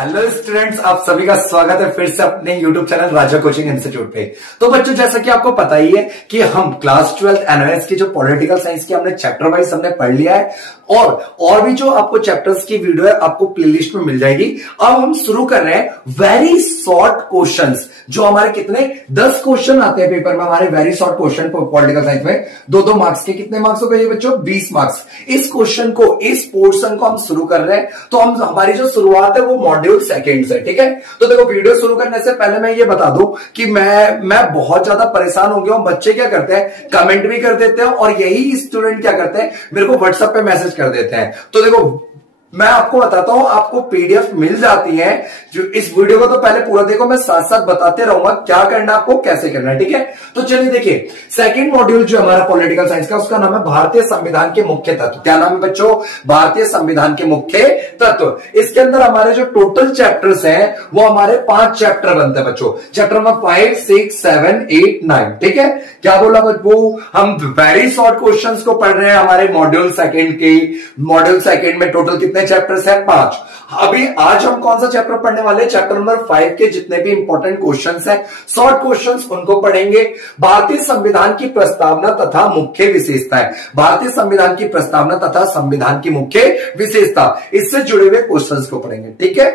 Hello students, आप सभी का स्वागत है फिर से अपने यूट्यूब चैनल राजा कोचिंग इंस्टीट्यूट पे। तो बच्चों, जैसा कि आपको पता ही है कि हम क्लास 12 एनओएस की जो पॉलिटिकल साइंस की हमने चैप्टर वाइज हमने पढ़ लिया है और भी जो आपको चैप्टर्स की वीडियो है आपको प्लेलिस्ट में मिल जाएगी। अब हम शुरू कर रहे हैं वेरी शॉर्ट क्वेश्चंस, जो हमारे कितने 10 क्वेश्चन आते हैं पेपर में हमारे very short question political science में 2-2 मार्क्स के। कितने मार्क्स हो गए बच्चों? 20 मार्क्स। इस क्वेश्चन को, इस पोर्शन को हम शुरू कर रहे हैं। तो हम हमारी जो शुरुआत है वो मॉड्यूल सेकेंड से, ठीक है। तो देखो, वीडियो शुरू करने से पहले मैं ये बता दूं कि मैं बहुत ज्यादा परेशान हो गया हूं। बच्चे क्या करते हैं, कमेंट भी कर देते हैं और यही स्टूडेंट क्या करते हैं, मेरे को व्हाट्सएप पे मैसेज कर देते हैं। तो देखो, मैं आपको बताता हूं, आपको पीडीएफ मिल जाती है। जो इस वीडियो को तो पहले पूरा देखो, मैं साथ साथ बताते रहूंगा क्या करना है आपको, कैसे करना है, ठीक है। तो चलिए देखिए, सेकंड मॉड्यूल जो हमारा पॉलिटिकल साइंस का, उसका नाम है भारतीय संविधान के मुख्य तत्व। क्या नाम है बच्चों? भारतीय संविधान के मुख्य तत्व। इसके अंदर हमारे जो टोटल चैप्टर्स हैं वो हमारे 5 चैप्टर बनते हैं बच्चों। चैप्टर नंबर 5, 6, 7, 8, 9, ठीक है। क्या बोला बच्चों? हम वेरी शॉर्ट क्वेश्चंस को पढ़ रहे हैं हमारे मॉड्यूल सेकंड की। मॉड्यूल सेकंड में टोटल कितने चैप्टर्स हैं? 5। अभी आज हम कौन सा चैप्टर पढ़ने वाले हैं? चैप्टर नंबर 5 के जितने भी इंपॉर्टेंट क्वेश्चंस हैं, शॉर्ट क्वेश्चंस, उनको पढ़ेंगे। भारतीय संविधान की प्रस्तावना तथा मुख्य विशेषताएं, भारतीय संविधान की प्रस्तावना तथा संविधान की मुख्य विशेषता, इससे जुड़े हुए क्वेश्चंस को पढ़ेंगे, ठीक है।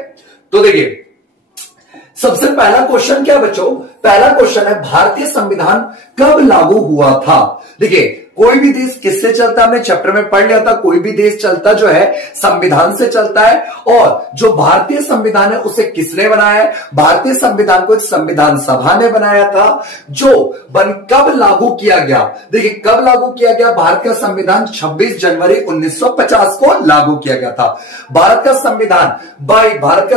तो देखिए, सबसे पहला क्वेश्चन क्या बच्चों? पहला क्वेश्चन है, भारतीय संविधान कब लागू हुआ था? देखिए, कोई भी देश किससे चलता है, हमने चैप्टर में पढ़ लिया था। कोई भी देश चलता जो है संविधान से चलता है। और जो भारतीय संविधान है उसे किसने बनाया है? भारतीय संविधान को एक संविधान सभा ने बनाया था। जो कब लागू किया गया? देखिए, कब लागू किया गया? भारत का संविधान 26 जनवरी 1950 को लागू किया गया था। भारत का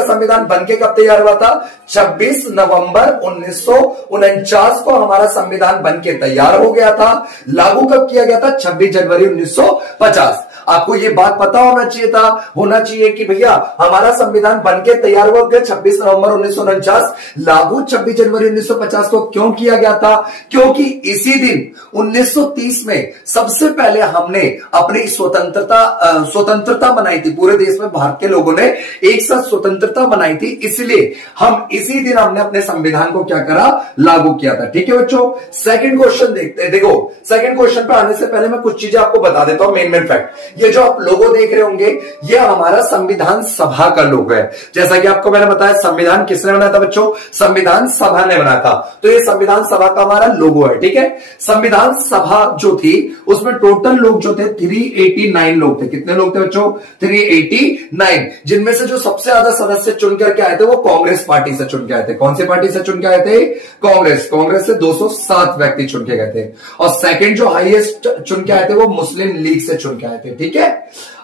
संविधान बनके कब तैयार हुआ था? 26 नवंबर 1949 को हमारा संविधान बनके तैयार हो गया था। लागू कब किया गया था? 26 जनवरी 1950। आपको ये बात पता होना चाहिए कि भैया हमारा संविधान बनके तैयार हुआ गया 26 नवंबर 1949। लागू 26 जनवरी 1950 को क्यों किया गया था? क्योंकि इसी दिन 1930 में सबसे पहले हमने अपनी स्वतंत्रता मनाई थी। पूरे देश में भारत के लोगों ने एक साथ स्वतंत्रता मनाई थी, इसलिए हम इसी दिन हमने अपने संविधान को क्या करा? लागू किया था, ठीक है बच्चों। सेकंड क्वेश्चन देखते हैं। देखो, सेकंड क्वेश्चन पे आने से पहले मैं कुछ चीजें आपको बता देता हूं, मेन फैक्ट। ये जो आप लोगो देख रहे होंगे, ये हमारा संविधान सभा का लोगो है। जैसा कि आपको मैंने बताया, संविधान किसने बनाया था बच्चों? संविधान सभा ने बनाया था। तो ये संविधान सभा का हमारा लोगो है, ठीक है। संविधान सभा जो थी उसमें टोटल लोग जो थे 389 लोग थे। कितने लोग थे बच्चों? 389, जिनमें से जो सबसे ज्यादा सदस्य चुन करके आए थे वो कांग्रेस पार्टी से चुन के आए थे। कौन सी पार्टी से चुन के आए थे? कांग्रेस से 207 व्यक्ति चुन के गए थे। और सेकंड जो हाईएस्ट चुन के आए थे वो मुस्लिम लीग से चुन के आए थे, ठीक है।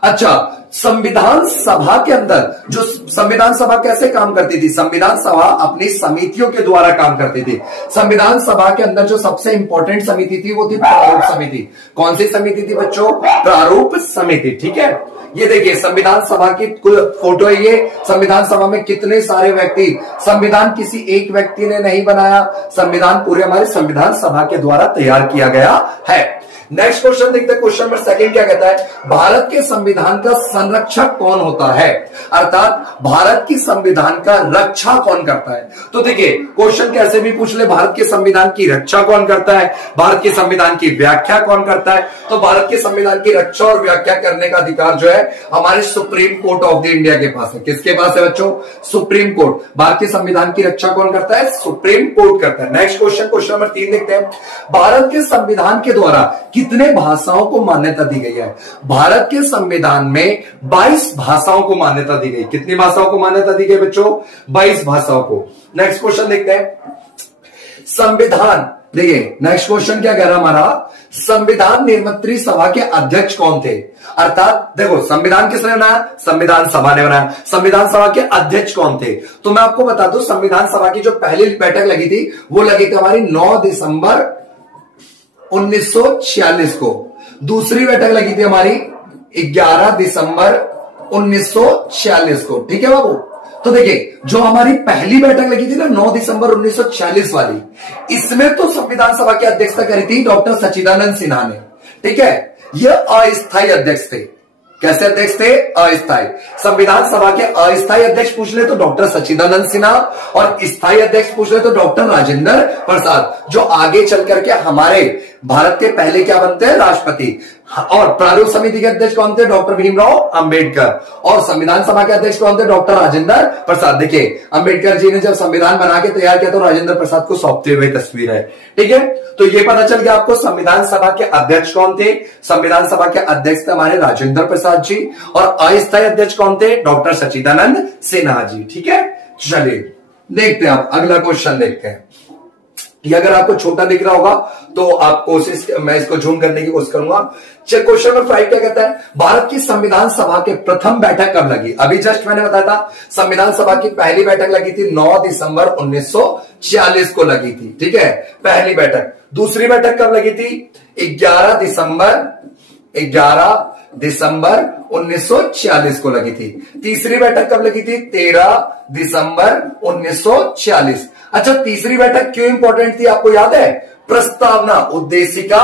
अच्छा, संविधान सभा के अंदर जो संविधान सभा कैसे काम करती थी? संविधान सभा अपनी समितियों के द्वारा काम करती थी। संविधान सभा के अंदर जो सबसे इंपॉर्टेंट समिति थी वो थी प्रारूप समिति। कौन सी समिति थी बच्चों? प्रारूप समिति, ठीक है। ये देखिए, संविधान सभा की कुल फोटो है ये। संविधान सभा में कितने सारे व्यक्ति, संविधान किसी एक व्यक्ति ने नहीं बनाया, संविधान पूरे हमारे संविधान सभा के द्वारा तैयार किया गया है। नेक्स्ट क्वेश्चन देखते हैं। क्वेश्चन नंबर सेकंड क्या कहता है? भारत के संविधान का संरक्षक कौन होता है? अर्थात भारत की संविधान का रक्षा कौन करता है? तो देखिए, क्वेश्चन कैसे भी पूछ ले, भारत के संविधान की रक्षा कौन करता है, भारत के संविधान की व्याख्या कौन करता है? तो भारत के संविधान की रक्षा और व्याख्या करने का अधिकार जो है हमारे supreme court of the India के पास है। किसके पास है बच्चों? Supreme court. भारत के संविधान की रक्षा कौन करता है? सुप्रीम कोर्ट करता है। नेक्स्ट क्वेश्चन, क्वेश्चन नंबर 3 देखते हैं। भारत के संविधान के द्वारा कितने भाषाओं को मान्यता दी गई है? भारत के संविधान में 22 भाषाओं को मान्यता दी गई। कितनी भाषाओं को मान्यता दी गई बच्चों? 22 भाषाओं को। नेक्स्ट क्वेश्चन देखते हैं। संविधान, देखिए नेक्स्ट क्वेश्चन क्या कह रहा हमारा? संविधान निर्मात्री सभा के अध्यक्ष कौन थे? अर्थात देखो, संविधान किसने बनाया? संविधान सभा ने बनाया। संविधान सभा के अध्यक्ष कौन थे? तो मैं आपको बता दूं, संविधान सभा की जो पहली बैठक लगी थी वो लगी थी हमारी 9 दिसंबर 1946 को। दूसरी बैठक लगी थी हमारी 11 दिसंबर 1946 को, ठीक है बाबू। तो देखिए, जो हमारी पहली बैठक लगी थी ना 9 दिसंबर 1946 वाली, इसमें तो संविधान सभा की अध्यक्षता करी थी डॉक्टर सच्चिदानंद सिन्हा ने, ठीक है। ये अस्थायी अध्यक्ष थे। कैसे अध्यक्ष थे? अस्थायी। संविधान सभा के अस्थायी अध्यक्ष पूछ ले तो डॉक्टर सच्चिदानंद सिन्हा, और स्थायी अध्यक्ष पूछ ले तो डॉक्टर राजेंद्र प्रसाद, जो आगे चल करके हमारे भारत के पहले क्या बनते हैं? राष्ट्रपति। और प्रारूप समिति के अध्यक्ष कौन थे? डॉक्टर भीमराव अंबेडकर। और संविधान सभा के अध्यक्ष कौन थे? डॉक्टर राजेंद्र प्रसाद। देखिए अंबेडकर जी ने जब संविधान बना के तैयार किया तो राजेंद्र प्रसाद को सौंपते हुए तस्वीर है। ठीक है, तो ये पता चल गया आपको संविधान सभा के अध्यक्ष कौन थे। संविधान सभा के अध्यक्ष थे हमारे राजेंद्र प्रसाद जी, और अस्थायी अध्यक्ष कौन थे? डॉक्टर सच्चिदानंद सिन्हा जी। ठीक है, चलिए देखते हैं आप अगला क्वेश्चन देखते हैं। ये अगर आपको छोटा दिख रहा होगा तो आप कोशिश, मैं इसको जूम करने की कोशिश करूंगा। चल क्वेश्चन नंबर 5 क्या कहता है? भारत की संविधान सभा के प्रथम बैठक कब लगी? अभी जस्ट मैंने बताया था संविधान सभा की पहली बैठक लगी थी 9 दिसंबर 1946 को लगी थी। ठीक है, पहली बैठक। दूसरी बैठक कब लगी थी? 11 दिसंबर 1946 को लगी थी। तीसरी बैठक कब लगी थी? 13 दिसंबर 1946। अच्छा, तीसरी बैठक क्यों इंपॉर्टेंट थी आपको याद है? प्रस्तावना, उद्देशिका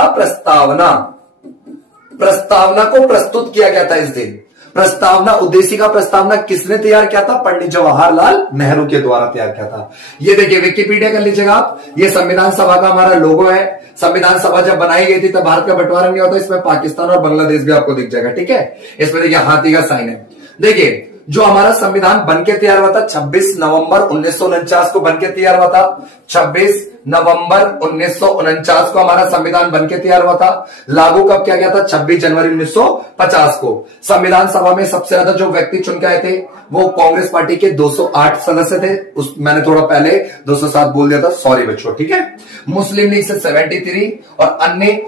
प्रस्तावना को प्रस्तुत किया गया था इस दिन। प्रस्तावना, उद्देशिका प्रस्तावना किसने तैयार किया था? पंडित जवाहरलाल नेहरू के द्वारा तैयार किया था। ये देखिए विकिपीडिया कर लीजिएगा आप, ये संविधान सभा का हमारा लोगो है। संविधान सभा जब बनाई गई थी तब भारत का बंटवारा नहीं होता, इसमें पाकिस्तान और बांग्लादेश भी आपको दिख जाएगा। ठीक है, इसमें देखिए हाथी का साइन है। देखिए जो हमारा संविधान बनके तैयार हुआ था 26 नवंबर 1949 को बनके तैयार हुआ था। 26 नवंबर 1949 को हमारा संविधान बनके तैयार हुआ था। लागू कब किया गया था? 26 जनवरी 1950 को। संविधान सभा में सबसे ज्यादा जो व्यक्ति चुन के आए थे वो कांग्रेस पार्टी के 208 सदस्य थे। मैंने थोड़ा पहले 207 बोल दिया था, सॉरी बच्चों। ठीक है, मुस्लिम लीग से 73 और अन्य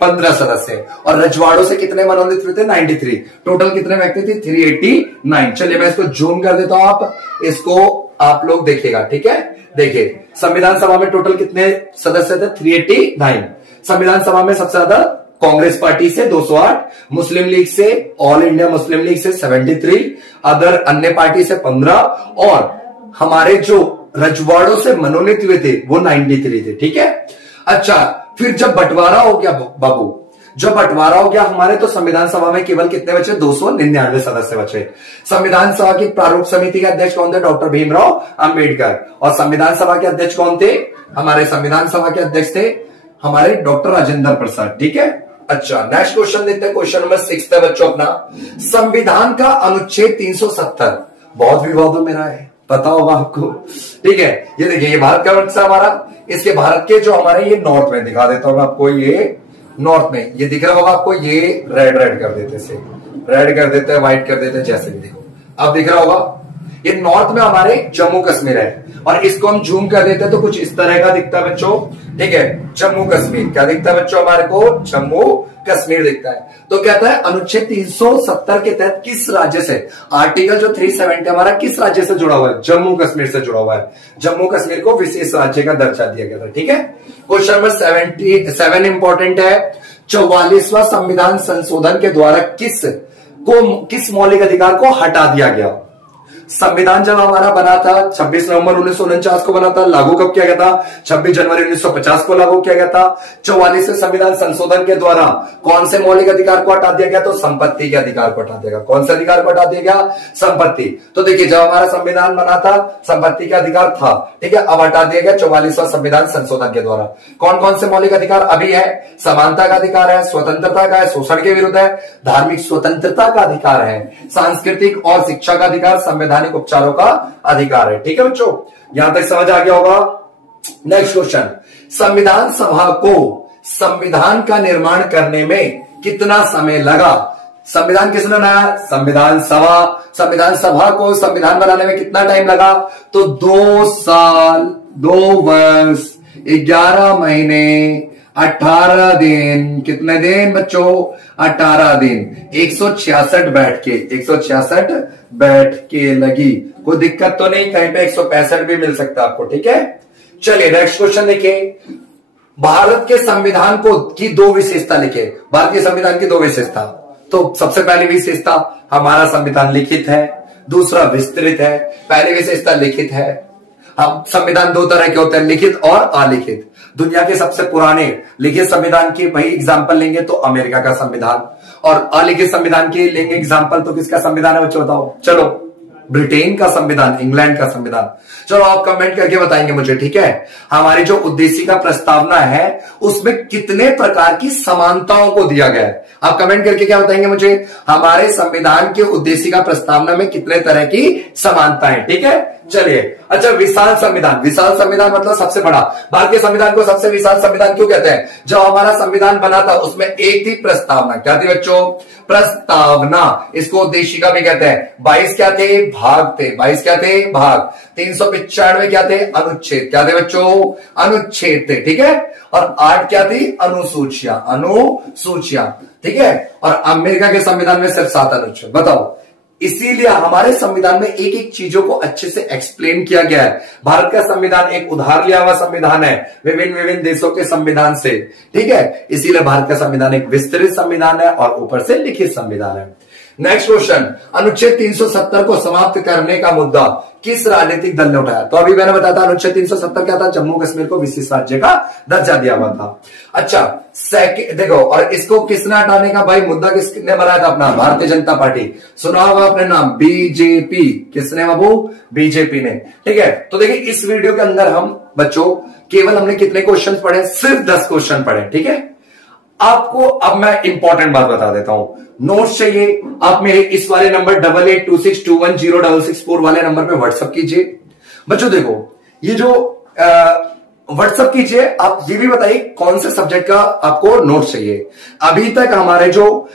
15 सदस्य, और रजवाड़ों से कितने मनोनीत हुए थे? 93। टोटल कितने व्यक्ति थे? 389। चलिए मैं इसको जूम कर देता हूं, आप इसको आप लोग देखिएगा। ठीक है, देखिए संविधान सभा में टोटल कितने सदस्य थे? 389। संविधान सभा में सबसे ज्यादा कांग्रेस पार्टी से 208, मुस्लिम लीग से, ऑल इंडिया मुस्लिम लीग से 73, अदर अन्य पार्टी से 15, और हमारे जो रजवाड़ों से मनोनीत हुए थे वो 93 थे। ठीक है, अच्छा फिर जब बंटवारा हो गया बाबू, जब बंटवारा हो गया हमारे, तो संविधान सभा में केवल कितने बचे? 299 सदस्य बचे। संविधान सभा की प्रारूप समिति के अध्यक्ष कौन थे? डॉक्टर भीमराव अंबेडकर। और संविधान सभा के अध्यक्ष कौन थे? हमारे संविधान सभा के अध्यक्ष थे हमारे डॉक्टर राजेंद्र प्रसाद। ठीक है, अच्छा नेक्स्ट क्वेश्चन देखते हैं। क्वेश्चन नंबर 6 है बच्चों अपना, संविधान का अनुच्छेद 370 बहुत विवादों में रहा है, पता होगा आपको। ठीक है, ये देखिए ये भारत का हिस्सा हमारा, इसके भारत के जो हमारे ये नॉर्थ में दिखा देता हूं आपको, ये नॉर्थ में ये दिख रहा होगा आपको, ये रेड कर देते से, रेड कर देते हैं, व्हाइट कर देते हैं, जैसे भी देखो अब दिख रहा होगा। ये नॉर्थ में हमारे जम्मू कश्मीर है, और इसको हम जूम कर देते हैं तो कुछ इस तरह का दिखता है बच्चों। ठीक है, जम्मू कश्मीर क्या दिखता है बच्चों? हमारे को जम्मू कश्मीर दिखता है। तो कहता है अनुच्छेद 370 के तहत किस राज्य से, आर्टिकल जो 370 हमारा किस राज्य से जुड़ा हुआ है? जम्मू कश्मीर से जुड़ा हुआ है। जम्मू कश्मीर को विशेष राज्य का दर्जा दिया गया था। ठीक है, क्वेश्चन नंबर 77 इंपॉर्टेंट है। 44वां संविधान संशोधन के द्वारा किस मौलिक अधिकार को हटा दिया गया? संविधान जब हमारा बना था 26 नवंबर 1949 को बना था, लागू कब किया गया था? 26 जनवरी 1950 को लागू किया गया था। 44वें संविधान संशोधन के द्वारा कौन से मौलिक अधिकार को हटा दिया गया? तो संपत्ति के अधिकार को हटा दिया गया। कौन से अधिकार को हटा दिया गया? संपत्ति। तो देखिए जब हमारा संविधान बना था संपत्ति का अधिकार था, ठीक है, अब हटा दिया गया 44वां संविधान संशोधन के द्वारा। कौन कौन से मौलिक अधिकार अभी है? समानता का अधिकार है, स्वतंत्रता का है, शोषण के विरुद्ध है, धार्मिक स्वतंत्रता का अधिकार है, सांस्कृतिक और शिक्षा का अधिकार, संवैधानिक उपचारों का अधिकार है। ठीक है बच्चों, यहां तक समझ आ गया होगा। नेक्स्ट क्वेश्चन, संविधान सभा को संविधान का निर्माण करने में कितना समय लगा? संविधान किसने बनाया? संविधान सभा। संविधान सभा को संविधान बनाने में कितना टाइम लगा? तो 2 साल 2 वर्ष 11 महीने 18 दिन। कितने दिन बच्चों? 18 दिन। 166 बैठ के लगी। कोई दिक्कत तो नहीं, कहीं पे 165 भी मिल सकता है आपको। ठीक है, चलिए नेक्स्ट क्वेश्चन देखिए। भारत के संविधान को की 2 विशेषता लिखे। भारतीय संविधान की 2 विशेषता। तो सबसे पहली विशेषता, हमारा संविधान लिखित है। दूसरा विस्तृत है। पहली विशेषता लिखित है, अब संविधान दो तरह के होते हैं, लिखित और अलिखित। दुनिया के सबसे पुराने लिखित संविधान की भाई एग्जांपल लेंगे तो अमेरिका का संविधान, और अलिखित संविधान की लेंगे एग्जांपल तो किसका संविधान है बच्चों बताओ? चलो, ब्रिटेन का संविधान, इंग्लैंड का संविधान। चलो आप कमेंट करके बताएंगे मुझे, ठीक है। हमारी जो उद्देशिका प्रस्तावना है उसमें कितने प्रकार की समानताओं को दिया गया है? आप कमेंट करके क्या बताएंगे मुझे? हमारे संविधान के उद्देशिका प्रस्तावना में कितने तरह की समानताएं, ठीक है। चलिए, अच्छा, विशाल संविधान। विशाल संविधान मतलब सबसे बड़ा। भारतीय संविधान को सबसे विशाल संविधान क्यों कहते हैं? जब हमारा संविधान बना था उसमें एक थी प्रस्तावना। क्या थी बच्चों? प्रस्तावना। इसको उद्देशिका भी कहते हैं। 22 क्या थे? भाग थे। 22 क्या थे? भाग। 395 क्या थे? अनुच्छेद। क्या थे बच्चों? अनुच्छेद थे, ठीक है। और 8 क्या थी? अनुसूचियां। अनुसूचियां, ठीक है। और अमेरिका के संविधान में सिर्फ 7 अनुच्छेद। बताओ, इसीलिए हमारे संविधान में एक एक चीजों को अच्छे से एक्सप्लेन किया गया है। भारत का संविधान एक उधार लिया हुआ संविधान है विभिन्न देशों के संविधान से, ठीक है। इसीलिए भारत का संविधान एक विस्तृत संविधान है और ऊपर से लिखित संविधान है। नेक्स्ट क्वेश्चन, अनुच्छेद 370 को समाप्त करने का मुद्दा किस राजनीतिक दल ने उठाया? तो अभी मैंने बताया था अनुच्छेद 370 क्या था? जम्मू कश्मीर को विशेष राज्य का दर्जा दिया हुआ था। अच्छा, देखो, और इसको किसने हटाने का भाई मुद्दा किसने बनाया था? अपना भारतीय जनता पार्टी। सुना होगा अपने नाम, बीजेपी। किसने बाबू? बीजेपी ने, ठीक है। तो देखिए, इस वीडियो के अंदर हम बच्चों केवल हमने कितने क्वेश्चन पढ़े? सिर्फ 10 क्वेश्चन पढ़े, ठीक है। आपको अब मैं इंपॉर्टेंट बात बता देता हूं। नोट्स चाहिए आप मेरे इस वाले नंबर 8826210664 वाले नंबर पे व्हाट्सएप कीजिए। बच्चों देखो, ये जो व्हाट्सएप कीजिए, आप ये भी बताइए कौन से सब्जेक्ट का आपको नोट्स चाहिए। अभी तक हमारे जो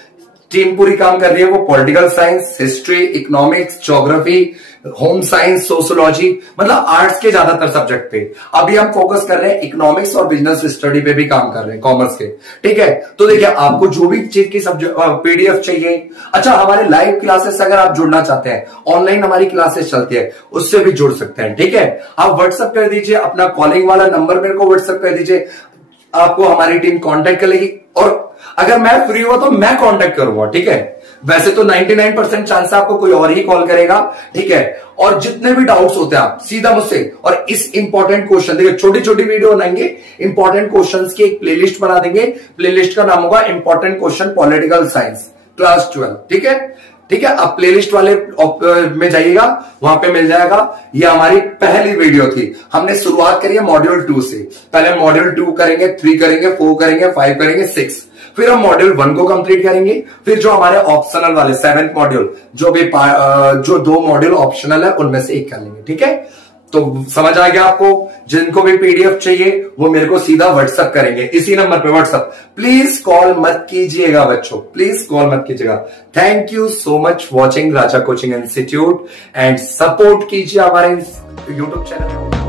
टीम पूरी काम कर रही है वो political science, history, economics, geography, home science, sociology, मतलब आर्ट्स के ज्यादातर सब्जेक्ट पे। अभी हम फोकस कर रहे हैं इकोनॉमिक्स और बिजनेस स्टडी पे भी काम कर रहे हैं, कॉमर्स के, ठीक है। तो देखिए, आपको जो भी चीज की सब्जेक्ट पीडीएफ चाहिए। अच्छा, हमारे लाइव क्लासेस अगर आप जुड़ना चाहते हैं, ऑनलाइन हमारी क्लासेस चलती है, उससे भी जुड़ सकते हैं, ठीक है। आप व्हाट्सएप कर दीजिए, अपना कॉलिंग वाला नंबर मेरे को व्हाट्सएप कर दीजिए, आपको हमारी टीम कांटेक्ट कर लेगी। और अगर मैं फ्री हुआ तो मैं कांटेक्ट करूंगा, ठीक है। वैसे तो 99% चांस है आपको कोई और ही कॉल करेगा, ठीक है। और जितने भी डाउट्स होते हैं आप सीधा मुझसे, और इस इंपॉर्टेंट क्वेश्चन, देखिए छोटी छोटी वीडियो बनाएंगे, इंपॉर्टेंट क्वेश्चंस की एक प्लेलिस्ट बना देंगे। प्लेलिस्ट का नाम होगा important question political science class 12, ठीक है, ठीक है। आप प्लेलिस्ट वाले में जाइएगा, वहां पे मिल जाएगा। ये हमारी पहली वीडियो थी, हमने शुरुआत करी है मॉड्यूल 2 से। पहले मॉड्यूल 2 करेंगे, 3 करेंगे, 4 करेंगे, 5 करेंगे, 6, फिर हम मॉड्यूल 1 को कंप्लीट करेंगे। फिर जो हमारे ऑप्शनल वाले 7th मॉड्यूल, जो भी जो 2 मॉड्यूल ऑप्शनल है उनमें से एक कर लेंगे, ठीक है। तो समझ आ गया आपको? जिनको भी पीडीएफ चाहिए वो मेरे को सीधा व्हाट्सएप करेंगे, इसी नंबर पे व्हाट्सएप। प्लीज कॉल मत कीजिएगा बच्चों, प्लीज कॉल मत कीजिएगा। Thank you so much watching Raja coaching institute, and support कीजिए हमारे यूट्यूब चैनल।